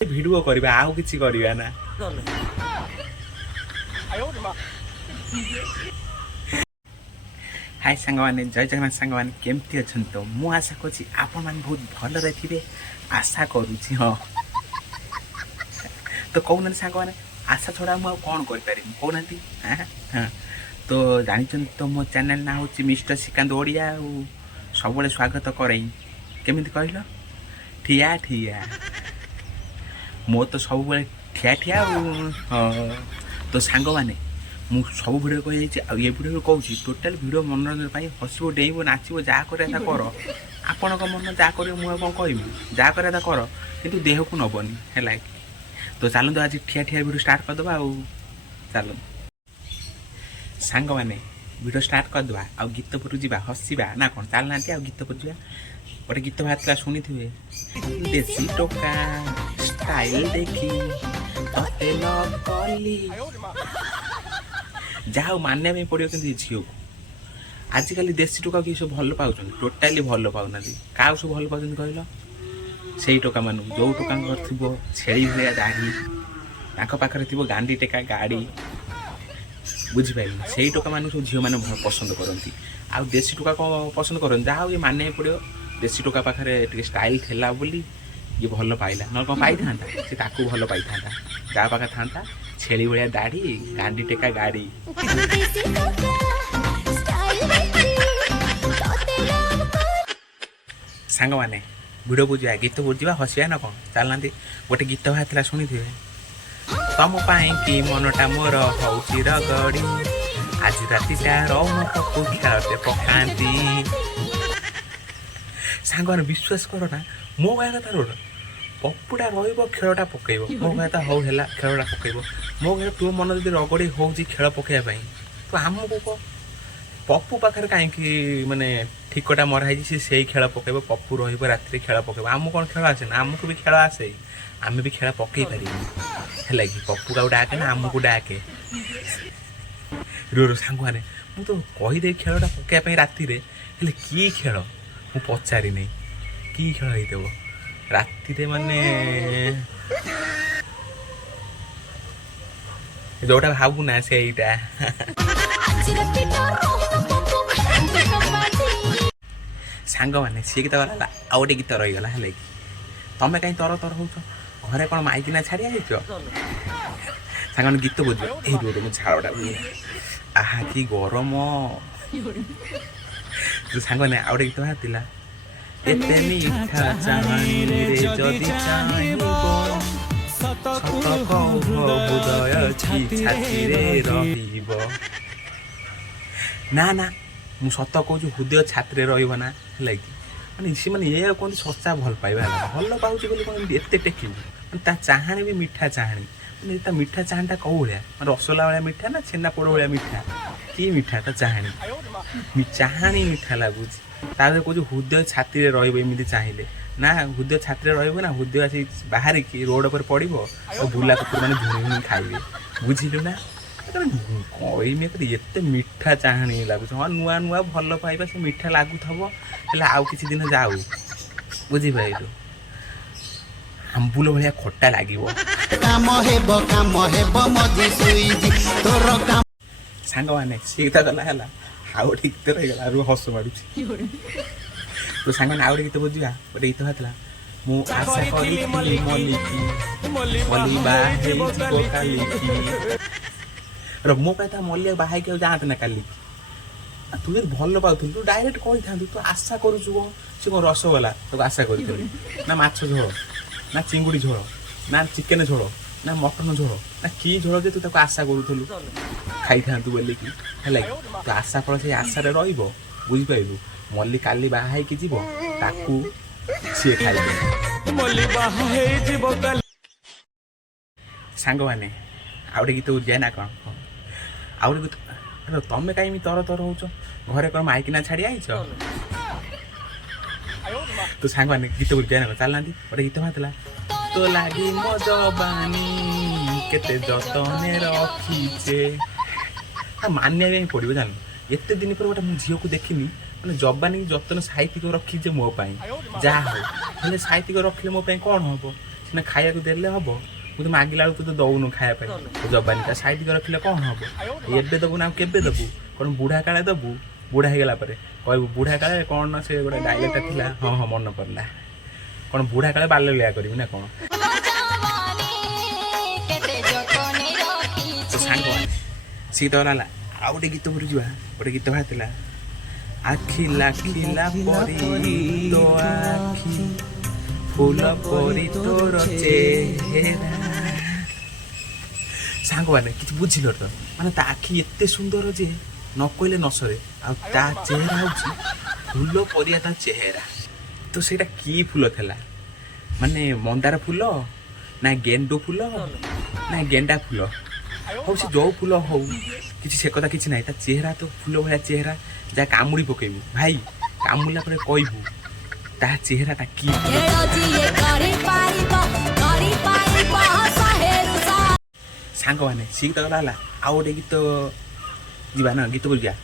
Video करबा आउ किछि करबा ना। हाय सांग मैंने जय जगन्नाथ सांग मैंने केमती अच्छा तो मु आशा करुँची आपण मैंने बहुत भल थे आशा करुँची। हाँ तो कहना सांग मैंने आशा छड़ा मुझे कौन करें कहना। हाँ हाँ तो जानी तो मो चैनल ना हूँ मिस्टर श्रीकांत ओडिया सब स्वागत करे केमी कहल ठिया ठिया मो तो सब ठिया ठिया। हाँ तो सांग मैंने मु सब भिडियो कही ये भिडियो कहूँ टोटाल भिडियो मनोरंजन हसब डेब नाचब जहाँ कर आपण मन जहाँ कर मुझे कौन कह जहाँ कर कर कि देह को नबनी है। तो चलते आज ठिया ठिया भिडियो स्टार्ट करदे चल सांग मैंने भिडियो स्टार्ट करदे आ गीत पर जा हसवा ना कौन चलना आ गीत पर जा गोटे गीत बाहर शुणी थे देसी टोका स्टाइल देखी तते लव कली जहाँ मानने पड़ो कि झील को आजिकल देशी टोका कि सब भल पाँच टोटाली भल पाऊना क्या सब भल पाँच कहल से टोका मान जो टोका थी छेली भाया दाढ़ी पाखे थी गांडी टेका गाड़ी बुझिपारे से टोका मान सब झील मैंने पसंद करती आ देशी टोका कौन पसंद कर जहाँ ये मानने पड़ो देशी टोका पाखे स्टाइल थेला बोली ये भल पाइला न कौन पाई था से ताकू भल पाई था जहाँ पाखे था छेली भाया दाढ़ी गांडी टेका गाड़ी। सांग मैंने भिडियो को जा गीत को जा हसया ना कौन चलना गोटे गीत बाहर शुणी थे तुम कि मनटा मोर हूँ रगड़ी आज रातिटा रौनक को खेलते पकाती। सांग मैंने विश्वास कर ना मो कह कथा रोड पप्पुटा खेलटा पकेब मो कहता हौ है खेलटा पकेब मो कह तू मन जब रगड़ी हो खेल पकड़ाई तो आमको कह पप्पू पाखे कहीं माने ठिकटा मराई से खेल पकेब पप्पू राति खेल पकेब आमको कौन खेल आसे ना आमको भी खेल आसे आम भी खेल पकई पार है कि पप्पू का डाके ना आमको डाके रो सांग मैंने मुझे तो कहीदे खेलटा पकड़ाई राति कि खेल मु पचारि नहीं कि खेल हो राति माने जोटा भावुना से सांग मैंने सी गीत गला आ गए गीत रहीगला है कि तुम कहीं तर तर हो घरे कौन माइकिना छाड़िया सांग मैंने गीत बुझ मुझे झाड़टा आहा कि गरम सांग मैंने आ गए गीत बाहर एते मीठा चाहनी जदि चाहब सत हृदय छाती रहिब ना ना मु सत कहूँ हृदय छाती रहा है कि माने सी मैंने ये कहते सच्चा भल पाइबा भल पाऊँ बोली कौन एत टेकिबू ता चाहाणी भी मीठा चाहाणी मैंने मीठा चाहाणीटा कौ भाया रसगोल्ला भाया मीठा ना छेना पोड़ भाया मीठा कि मीठाटा चाहाणी चाहाणी मीठा लगुच कहूँ हृदय छाती रही चाहिए ना हृदय छाती रहा ना हृदय आसी बाहर की रोड पर पड़ो और बुला कुकुर मैंने झुणी झुणी खाइबे बुझिलु ना कहमी एत मीठा चाहाणी लगुच हाँ नुआ नुआ भल पाइबा से मीठा लगुव आउ किसी दिन जाऊ बुझिपारू आंबुल भाया खट्टा लगे सांग मैंने सीधा गला है आउ गए गीत रहीगला रू हस मारूँ तो सांग मैंने आउ गए गीत बुझा गोटे गीत बाहर मु आशा करी मो कहता मल्लिक बाहर के जाते ना काली तू जो भल पाथु तू डायरेक्ट कही था तू आशा करुचु सी कौन रसगोला तो आशा करी ना माछ झोल ना चिंगुड़ी झोल ना चिकेन झोल ना मटन झोल ना कि झोल जे तू आशा करूलु खाई था बोलिकी है तो आशा फल से आशा बुझिपारू मल्ली काली बाहा जीव ताकू सी खाई सांग मैंने आ गए गीत जाए ना कौन आउ गीत तुम कहीं तर तर हो घरे कौन माइकिना छाड़ी आई तो सांग मैंने गीत जाए ना चलना गोटे गीत बाहर तो लगी मो जबानी केते जतने रखीचे मानिया पड़ो जान एत दिन पर गोटे झील को देखनी मैंने जबानी जतन साहित्य रखीचे मोपाई जहाँ हो साहित्य रखिले मोपाई कौन हम ସିନା ଖାଇବାକୁ ଦେଲେ ହବ। ମୁଁ ତ ମାଗିଲା ବେଳକୁ ତୁ ତ ଦଉନୁ ଖାଇବା ପାଇଁ। ଜବାନି ତା ସାଇଡ୍ କରି ରଖିଲେ କ'ଣ ହବ? ଏବେ ଦେବୁ ନା ଆଉ କେବେ ଦେବୁ? କ'ଣ ବୁଢ଼ା କାଳେ ଦେବୁ? ବୁଢ଼ା ହେଇଗଲା ପରେ କହିବୁ ବୁଢ଼ା କାଳେ କ'ଣ ନା ସେ ଗୋଟେ ଡାଇଲଗ୍ଟା ଥିଲା। ହଁ ହଁ ମନେ ପଡ଼ିଲା। କ'ଣ ବୁଢ଼ା କାଳେ ବାଲ୍ୟ ଲୀଳା କରିବି ନା କ'ଣ? ସାଙ୍ଗମାନେ ସିଏ ତ ହେଲା ଆଉ ଗୋଟେ ଗୀତ ପରି ଯିବା। ଗୋଟେ ଗୀତ ବାହାରିଥିଲା ଆଖି ଲାଖିଲା ପରି ତୋ ଆଖି ଫୁଲ ପରି ତୋର ଚେହେରା। ସାଙ୍ଗମାନେ କିଛି ବୁଝିଲ ତ? ମାନେ ତା ଆଖି ଏତେ ସୁନ୍ଦର ଯେ ନ କହିଲେ ନ ସରେ। ଆଉ ତା ଚେହେରା ହେଉଛି ଫୁଲ ପରିଆ ତା ଚେହେରା। ତ ସେଇଟା କି ଫୁଲ ଥିଲା? ମାନେ ମନ୍ଦାର ଫୁଲ ନା ଗେଣ୍ଡୁ ଫୁଲ ନା ଗେଣ୍ଡା ଫୁଲ? ହଉ ସେ ଯୋଉ ଫୁଲ ହଉ କିଛି ସେ କଥା କିଛି ନାହିଁ। ତା ଚେହେରା ତ ଫୁଲ ଭଳିଆ ଚେହେରା ଯାହା କାମୁଡ଼ି ପକେଇବୁ ଭାଇ। କାମୁଡ଼ିଲା ପରେ କହିବୁ ତା ଚେହେରାଟା କି? ସାଙ୍ଗମାନେ ସିଏ ତ ହେଲା ଆଉ ଗୋଟେ ଗୀତ ଯିବା ନା ଗୀତ ବୋଲିବା।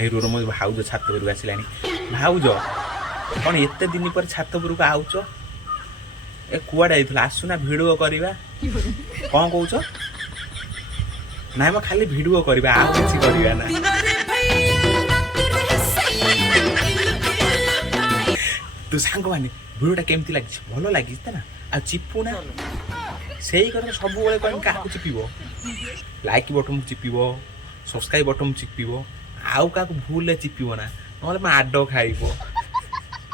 ଏଇ ରୋର ମୋ ଭାଉଜ ଛାତ ଉପରକୁ ଆସିଲାଣି। ଭାଉଜ କ'ଣ ଏତେ ଦିନ ପରେ ଛାତ ଉପରକୁ ଆଉଛ? ଏ କୁଆଡ଼େ ଯାଇଥିଲ? ଆସୁନା ଭିଡ଼ିଓ କରିବା। କ'ଣ କହୁଛ? ନାଇଁ ମ ଖାଲି ଭିଡ଼ିଓ କରିବା ଆଉ କିଛି କରିବା ନା। ତୁ ସାଙ୍ଗମାନେ ଭିଡ଼ିଓଟା କେମିତି ଲାଗିଛି? ଭଲ ଲାଗିଛି ନା? ଆଉ ଚିପୁ ନା ସେଇ କଥା ସବୁବେଳେ କହିବି କାହାକୁ ଚିପିବ? ଲାଇକ୍ ବଟନ୍ ଚିପିବ, ସବସ୍କ୍ରାଇବ୍ ବଟନ୍ ଚିପିବ, ଆଉ କାହାକୁ ଭୁଲରେ ଚିପିବ ନା, ନହେଲେ ମାଡ଼ ଖାଇବ।